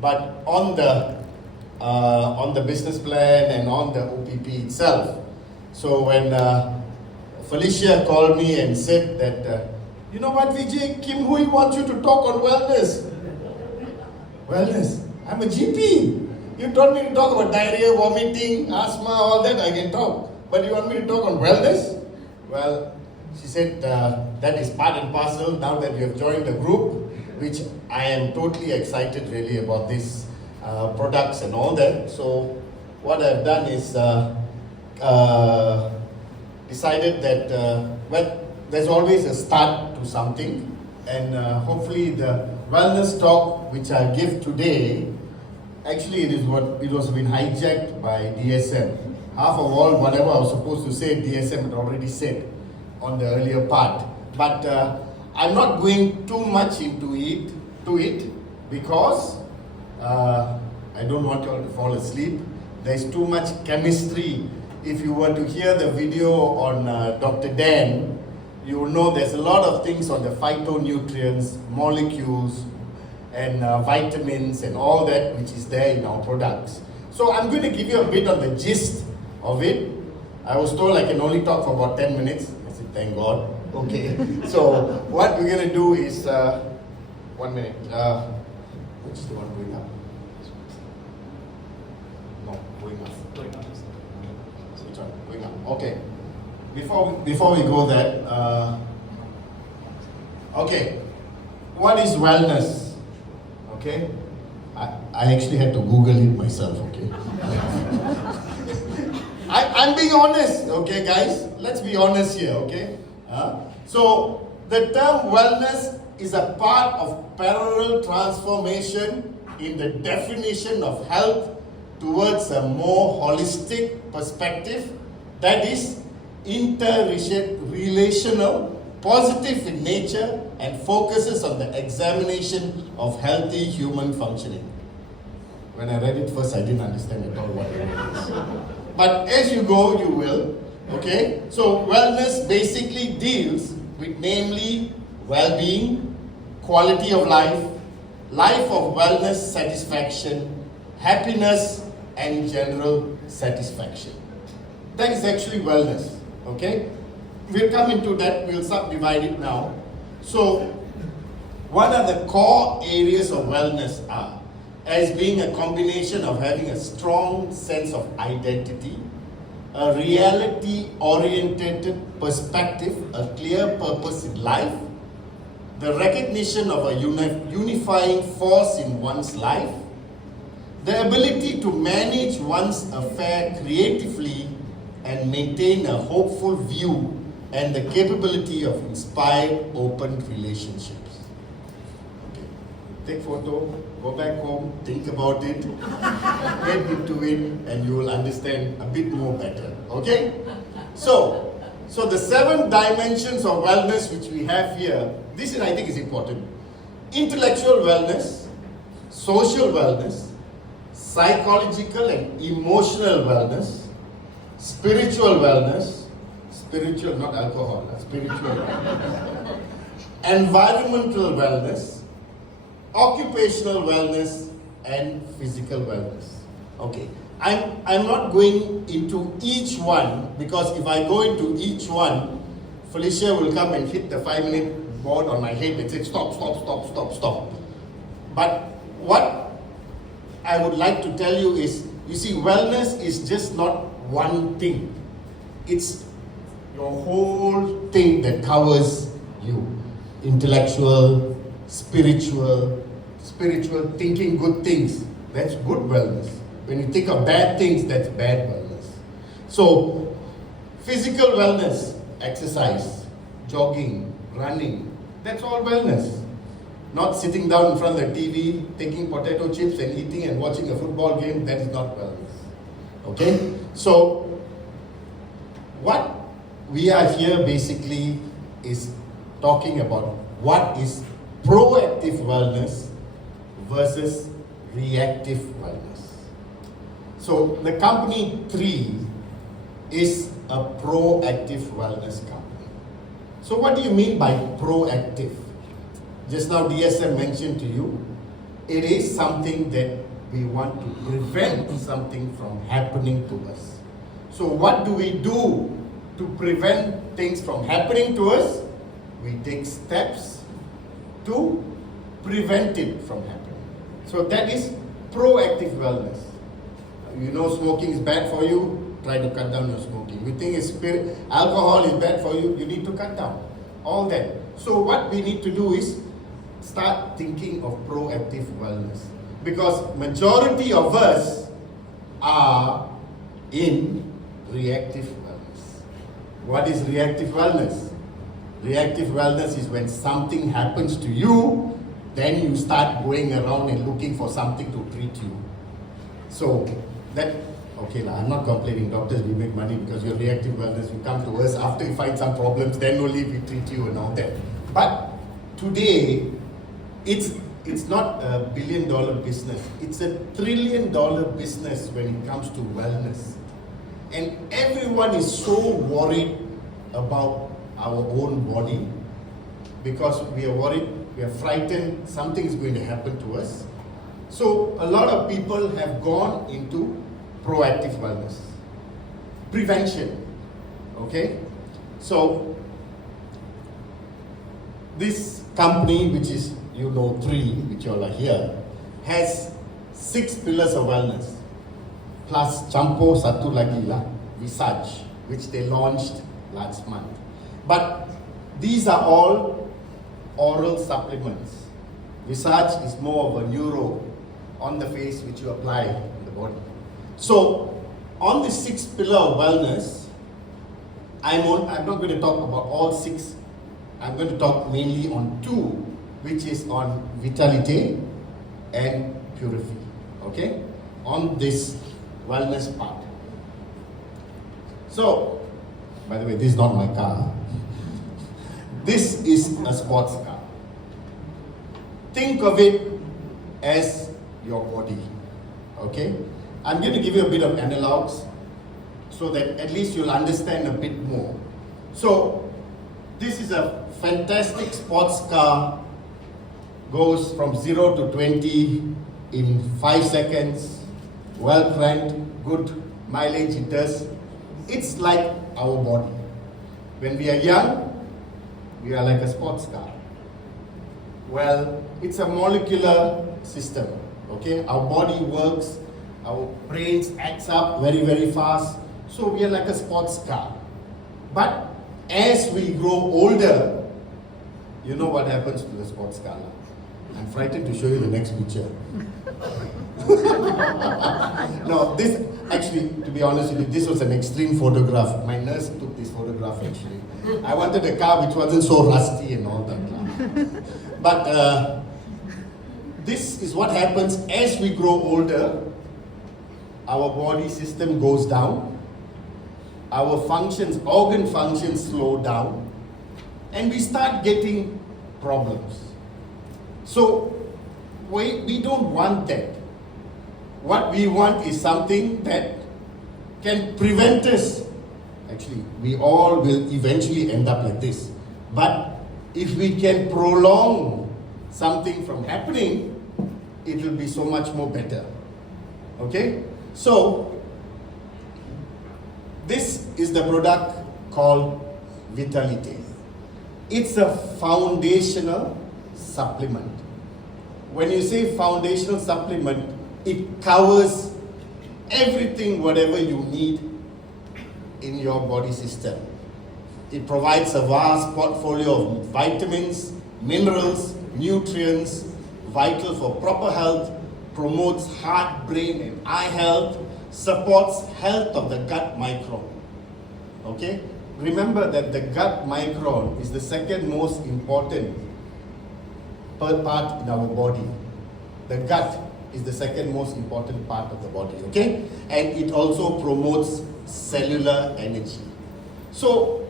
but on the business plan and on the OPP itself. So when Felicia called me and said that, you know what, Vijay, Kim Hui wants you to talk on wellness. Wellness? I'm a GP. You told me to talk about diarrhea, vomiting, asthma, all that I can talk. But you want me to talk on wellness? Well, she said that is part and parcel now that you have joined the group, which I am totally excited really about these products and all that. So what I've done is decided that well, there's always a start to something, and hopefully the wellness talk which I give today, actually it was been hijacked by DSM. Half of all whatever I was supposed to say, DSM had already said on the earlier part. But I'm not going too much into it because I don't want you all to fall asleep. There's too much chemistry. If you were to hear the video on Dr. Dan, you will know there's a lot of things on the phytonutrients, molecules, and vitamins and all that which is there in our products. So I'm going to give you a bit on the gist of it. I was told I can only talk for about 10 minutes. I said, thank God. Okay. So what we're going to do is, 1 minute. Which is the one going up? No, going up. Going up. Which one? Going up. Okay. Before we go there, okay. What is wellness? Okay. I actually had to Google it myself. Okay. I'm being honest, okay, guys? Let's be honest here, okay? So, the term wellness is a part of parallel transformation in the definition of health towards a more holistic perspective that is interrelational, positive in nature, and focuses on the examination of healthy human functioning. When I read it first, I didn't understand at all what it is. But as you go, you will. Okay? So wellness basically deals with namely well-being, quality of life, life of wellness satisfaction, happiness, and general satisfaction. That is actually wellness. Okay? We'll come into that, we'll subdivide it now. So, what are the core areas of wellness are? As being a combination of having a strong sense of identity, a reality-oriented perspective, a clear purpose in life, the recognition of a unifying force in one's life, the ability to manage one's affair creatively and maintain a hopeful view, and the capability of inspired, open relationships. Okay. Take photo, go back home, think about it, get into it, and you will understand a bit more better. Okay? So the 7 dimensions of wellness which we have here, this is, I think, is important. Intellectual wellness, social wellness, psychological and emotional wellness, spiritual wellness, spiritual, not alcohol, spiritual wellness, environmental wellness, occupational wellness, and physical wellness. Okay, I'm not going into each one, because if I go into each one, Felicia will come and hit the 5-minute board on my head and say, stop. But what I would like to tell you is, you see, wellness is just not one thing. It's your whole thing that covers you. Intellectual, spiritual, thinking good things. That's good wellness. When you think of bad things, that's bad wellness. So, physical wellness, exercise, jogging, running, that's all wellness. Not sitting down in front of the TV, taking potato chips and eating and watching a football game, that is not wellness. Okay? So, what we are here basically is talking about what is proactive wellness versus reactive wellness. So the company 3 is a proactive wellness company. So what do you mean by proactive? Just now DSM mentioned to you, it is something that we want to prevent something from happening to us. So what do we do to prevent things from happening to us? We take steps to prevent it from happening. So that is proactive wellness. You know smoking is bad for you, try to cut down your smoking. You think alcohol is bad for you, you need to cut down. All that. So what we need to do is start thinking of proactive wellness. Because majority of us are in reactive wellness. What is reactive wellness? Reactive wellness is when something happens to you, then you start going around and looking for something to treat you. So that, okay, I'm not complaining, doctors, we make money because you're reactive wellness, you come to us after you find some problems, then only we treat you and all that. But today, it's not a $1 billion business, it's a $1 trillion business when it comes to wellness. And everyone is so worried about our own body because we are worried, we are frightened, something is going to happen to us. So a lot of people have gone into proactive wellness, prevention, okay? So this company, which is, you know, 3, which all are here, has 6 pillars of wellness, plus Campo Satu Lagi lah, Visage, which they launched last month. But these are all oral supplements. Visage is more of a neuro on the face which you apply in the body. So on the 6th pillar of wellness, I'm not going to talk about all 6. I'm going to talk mainly on 2, which is on vitality and purity. Okay? On this wellness part. So, by the way, this is not my car. This is a sports car. Think of it as your body. Okay? I'm going to give you a bit of analogs so that at least you'll understand a bit more. So, this is a fantastic sports car, goes from 0 to 20 in 5 seconds, well cranked, good mileage it does. It's like our body. When we are young, we are like a sports car. Well, it's a molecular system, okay? Our body works, our brains acts up very, very fast. So we are like a sports car. But as we grow older, you know what happens to the sports car. I'm frightened to show you the next picture. No, this actually, to be honest with you, this was an extreme photograph. My nurse took this photograph actually. I wanted a car which wasn't so rusty and all that. But this is what happens as we grow older. Our body system goes down. Our functions, organ functions slow down. And we start getting problems. So we don't want that. What we want is something that can prevent us. Actually, we all will eventually end up like this. But if we can prolong something from happening, it will be so much more better. Okay? So, this is the product called Vitality. It's a foundational supplement. When you say foundational supplement, it covers everything, whatever you need in your body system. It provides a vast portfolio of vitamins, minerals, nutrients, vital for proper health, promotes heart, brain, and eye health, supports health of the gut microbiome. Okay? Remember that the gut microbiome is the second most important part in our body. The gut is the second most important part of the body, okay? And it also promotes cellular energy. So,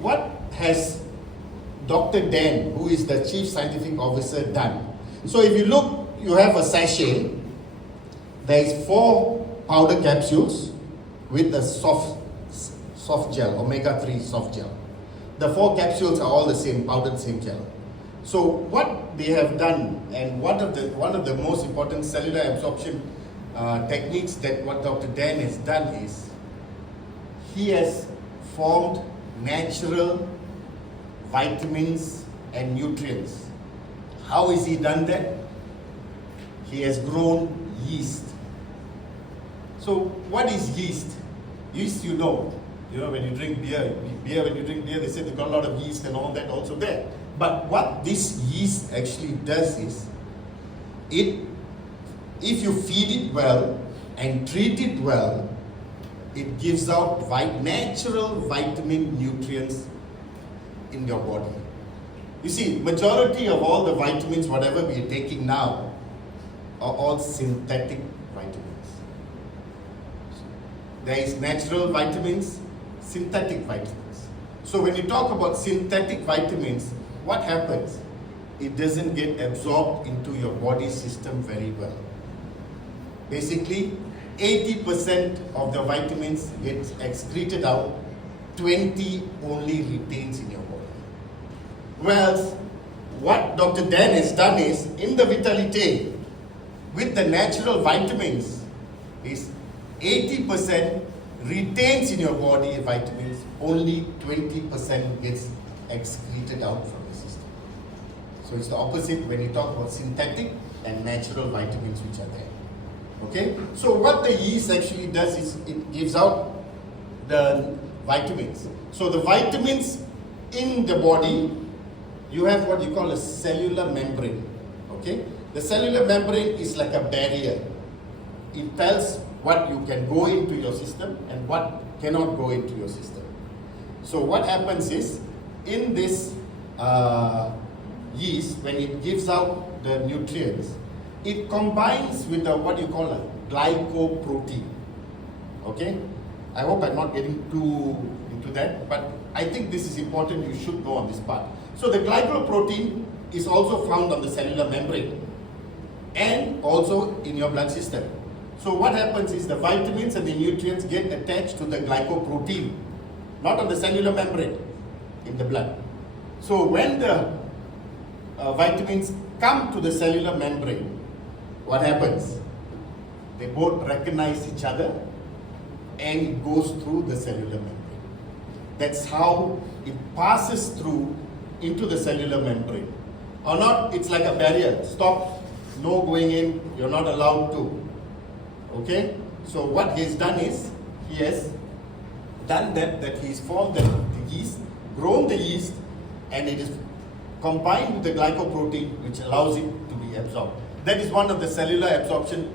what has Dr. Dan, who is the Chief Scientific Officer, done? So if you look, you have a sachet. There is 4 powder capsules with a soft gel, omega-3 soft gel. The 4 capsules are all the same, powdered same gel. So what they have done, and one of the most important cellular absorption techniques that what Dr. Dan has done is, he has formed natural vitamins and nutrients. How has he done that? He has grown yeast. So what is yeast? Yeast, you know when you drink beer, when you drink beer, they say they've got a lot of yeast and all that also there. But what this yeast actually does is, if you feed it well and treat it well, it gives out natural vitamin nutrients in your body. You see, majority of all the vitamins, whatever we are taking now, are all synthetic vitamins. There is natural vitamins, synthetic vitamins. So when you talk about synthetic vitamins, what happens? It doesn't get absorbed into your body system very well. Basically, 80% of the vitamins get excreted out, 20 only retains in your body. Well, what Dr. Dan has done is, in the Vitalite, with the natural vitamins, is 80% retains in your body vitamins, only 20% gets excreted out from the system. So it's the opposite when you talk about synthetic and natural vitamins which are there. Okay? So what the yeast actually does is, it gives out the vitamins. So the vitamins in the body, you have what you call a cellular membrane. Okay? The cellular membrane is like a barrier. It tells what you can go into your system and what cannot go into your system. So what happens is, in this yeast, when it gives out the nutrients, it combines with what you call a glycoprotein. Okay? I hope I'm not getting too into that, but I think this is important, you should know on this part. So the glycoprotein is also found on the cellular membrane and also in your blood system. So what happens is, the vitamins and the nutrients get attached to the glycoprotein, not on the cellular membrane, in the blood. So when the vitamins come to the cellular membrane, what happens? They both recognize each other and it goes through the cellular membrane. That's how it passes through into the cellular membrane. Or not, it's like a barrier. Stop, no going in, you're not allowed to. Okay? So what he's done is, he has done that he's formed the yeast, grown the yeast, and it is combined with the glycoprotein, which allows it to be absorbed. That is one of the cellular absorption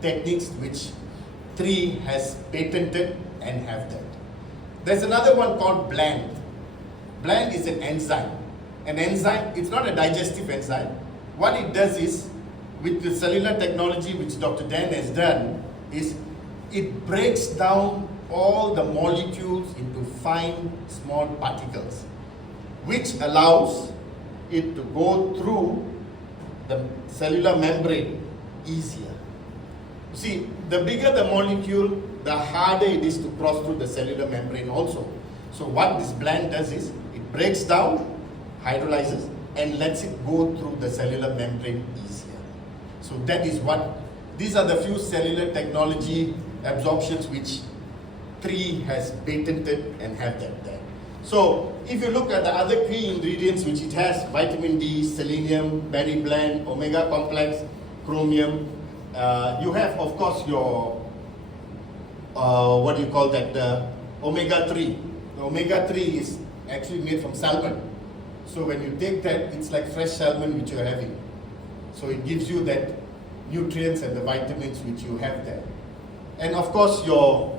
techniques which 3 has patented and have that. There's another one called BLAND. BLAND is an enzyme. An enzyme, it's not a digestive enzyme. What it does is, with the cellular technology which Dr. Dan has done, is it breaks down all the molecules into fine, small particles, which allows it to go through the cellular membrane easier. See, the bigger the molecule, the harder it is to cross through the cellular membrane also. So what this BLAND does is, it breaks down, hydrolyzes, and lets it go through the cellular membrane easier. So that is what, these are the few cellular technology absorptions which 3 has patented and have that there. So if you look at the other key ingredients which it has, vitamin D, selenium, berry blend, omega complex, chromium, you have of course your, what do you call that, omega-3. The omega-3 is actually made from salmon. So when you take that, it's like fresh salmon which you're having. So it gives you that nutrients and the vitamins which you have there. And of course your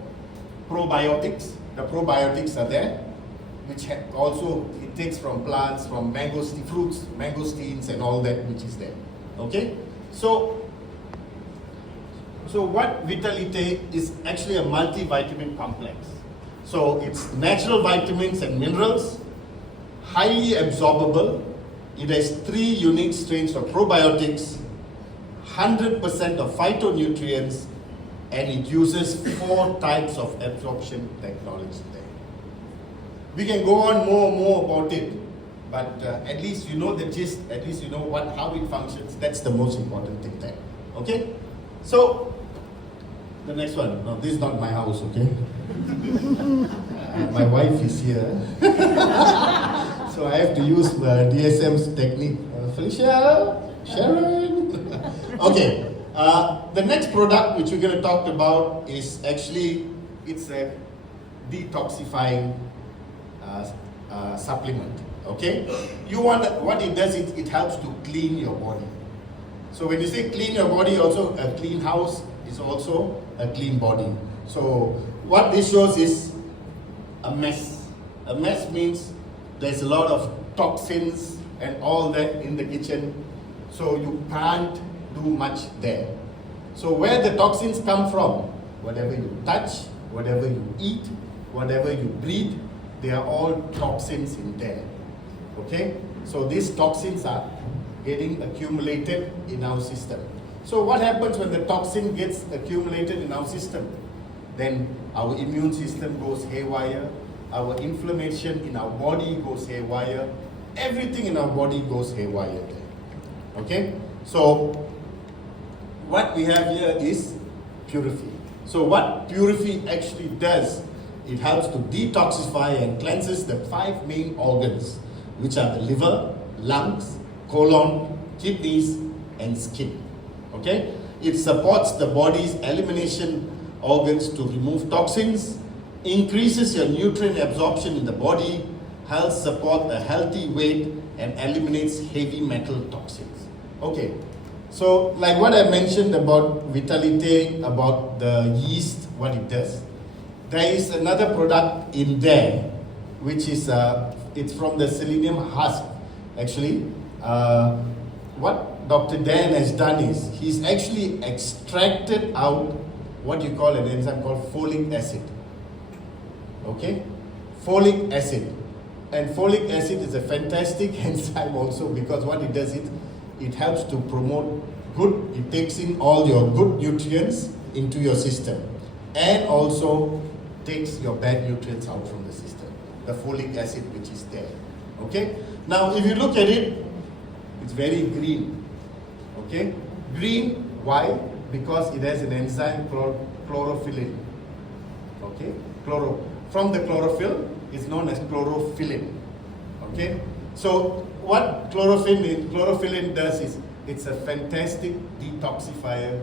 probiotics, the probiotics are there, which also it takes from plants, from fruits, mangosteens and all that which is there. Okay? So what Vitalite is actually a multivitamin complex. So it's natural vitamins and minerals, highly absorbable. It has 3 unique strains of probiotics, 100% of phytonutrients, and it uses 4 types of absorption technology there. We can go on more about it, but at least you know the gist, at least you know how it functions. That's the most important thing there. Okay? So, the next one. No, this is not my house, okay? My wife is here. So I have to use DSM's technique. Felicia, Sharon. Okay. The next product which we're going to talk about is actually, it's a detoxifying supplement. Okay? What it does is it helps to clean your body. So when you say clean your body, also a clean house is also a clean body. So what this shows is a mess. A mess means there's a lot of toxins and all that in the kitchen, so you can't do much there. So where the toxins come from, whatever you touch, whatever you eat, whatever you breathe, they are all toxins in there. Okay? So these toxins are getting accumulated in our system. So what happens when the toxin gets accumulated in our system? Then our immune system goes haywire, our inflammation in our body goes haywire, everything in our body goes haywire. Okay? So what we have here is purify. So what purify actually does, it helps to detoxify and cleanses the 5 main organs, which are the liver, lungs, colon, kidneys, and skin. Okay? It supports the body's elimination organs to remove toxins, increases your nutrient absorption in the body, helps support a healthy weight, and eliminates heavy metal toxins. Okay, so like what I mentioned about Vitalite, about the yeast, what it does, there is another product in there, which is, it's from the selenium husk. Actually, what Dr. Dan has done is, he's actually extracted out what you call an enzyme called folic acid. Okay? Folic acid. And folic acid is a fantastic enzyme also, because what it does, it helps to promote good, it takes in all your good nutrients into your system, and also takes your bad nutrients out from the system. The folic acid which is there. Okay? Now if you look at it, it's very green. Okay? Green, why? Because it has an enzyme called chlorophyllin. Okay? From the chlorophyll is known as chlorophyllin. Okay? So what chlorophyllin does is, it's a fantastic detoxifier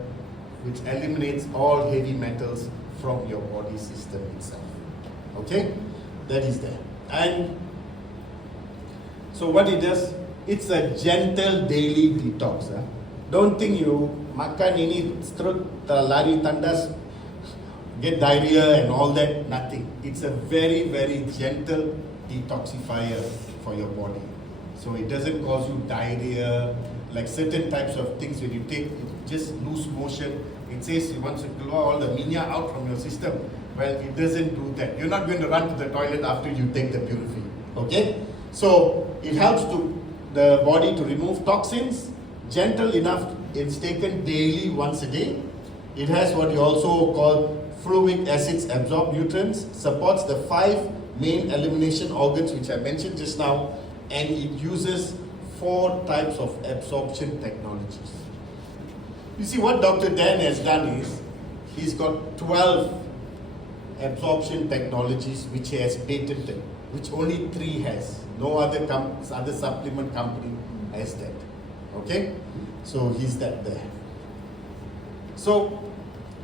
which eliminates all heavy metals from your body system itself. Okay? That is there. And so what it does, it's a gentle daily detox. Don't think you makan ini terus lari tandas, get diarrhea and all that, nothing. It's a very, very gentle detoxifier for your body. So it doesn't cause you diarrhea, like certain types of things when you take, just loose motion. It says it wants to blow all the minyak out from your system. Well, it doesn't do that. You're not going to run to the toilet after you take the purify. Okay? So it helps the body to remove toxins, gentle enough, it's taken daily once a day. It has what you also call fluic acids absorb nutrients, supports the 5 main elimination organs which I mentioned just now, and it uses 4 types of absorption technologies. You see, what Dr. Dan has done is, he's got 12 absorption technologies which he has patented, which only 3 has. No other supplement company has that. Okay? So he's that there. So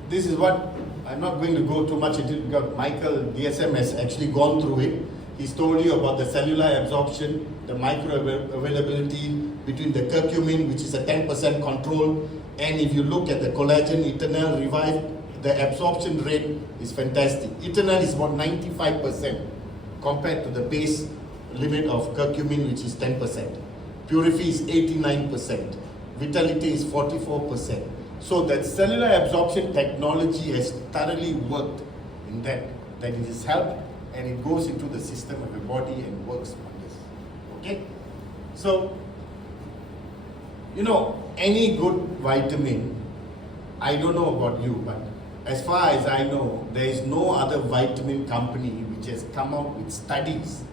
this is what, I'm not going to go too much into it because Michael DSM has actually gone through it. He's told you about the cellular absorption, the microavailability between the curcumin, which is a 10% control, and if you look at the collagen, Eternal Revive, the absorption rate is fantastic. Eternal is about 95% compared to the base limit of curcumin, which is 10%. Purify is 89%. Vitality is 44%. So that cellular absorption technology has thoroughly worked in that it has helped, and it goes into the system of the body and works on this. Okay? So, you know, any good vitamin, I don't know about you, but as far as I know, there is no other vitamin company which has come out with studies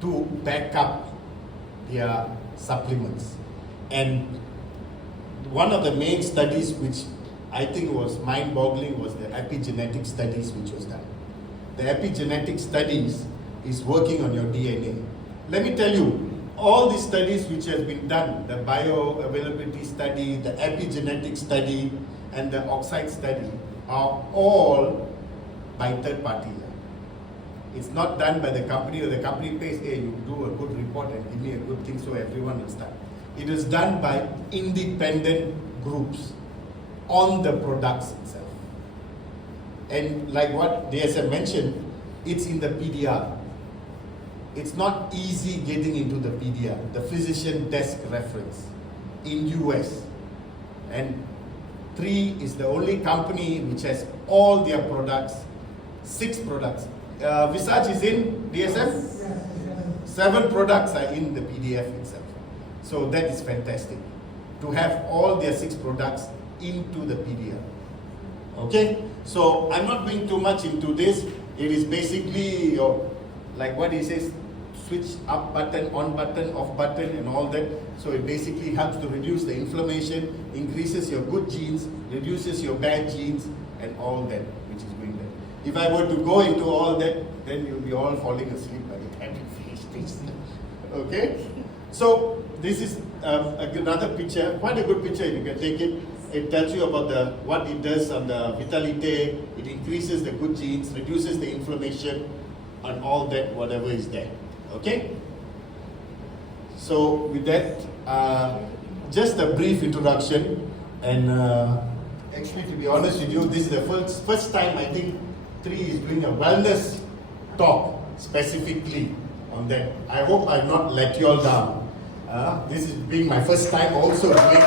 to back up their supplements. And one of the main studies which I think was mind-boggling was the epigenetic studies which was done. The epigenetic studies is working on your DNA. Let me tell you, all these studies which has been done, the bioavailability study, the epigenetic study, and the oxide study, are all by third party. It's not done by the company, or the company pays, hey, you do a good report and give me a good thing so everyone will start. It is done by independent groups on the products itself. And like what DSM mentioned, it's in the PDR. It's not easy getting into the PDR, the physician desk reference in US. And 3 is the only company which has all their products, 6 products. Visage is in DSM? 7 products are in the PDF itself. So that is fantastic, to have all their 6 products into the PDR. Okay, so I'm not going too much into this. It is basically your, like what he says, switch up button, on button, off button, and all that. So it basically helps to reduce the inflammation, increases your good genes, reduces your bad genes, and all that which is going there. If I were to go into all that, then you'll be all falling asleep by the time you finish this. Okay, so this is another picture, quite a good picture. You can take it. It tells you about what it does on the vitality. It increases the good genes, reduces the inflammation, and all that, whatever is there. Okay? So with that, just a brief introduction. And actually, to be honest with you, this is the first time I think 3 is doing a wellness talk specifically on that. I hope I've not let you all down. This is being my first time also doing it.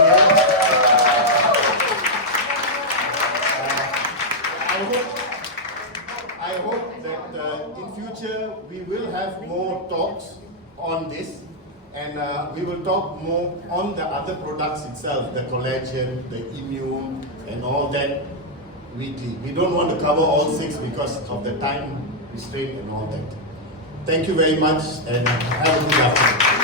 I hope that in future we will have more talks on this, and we will talk more on the other products itself, the collagen, the immune, and all that weekly. We don't want to cover all 6 because of the time restraint and all that. Thank you very much, and have a good afternoon.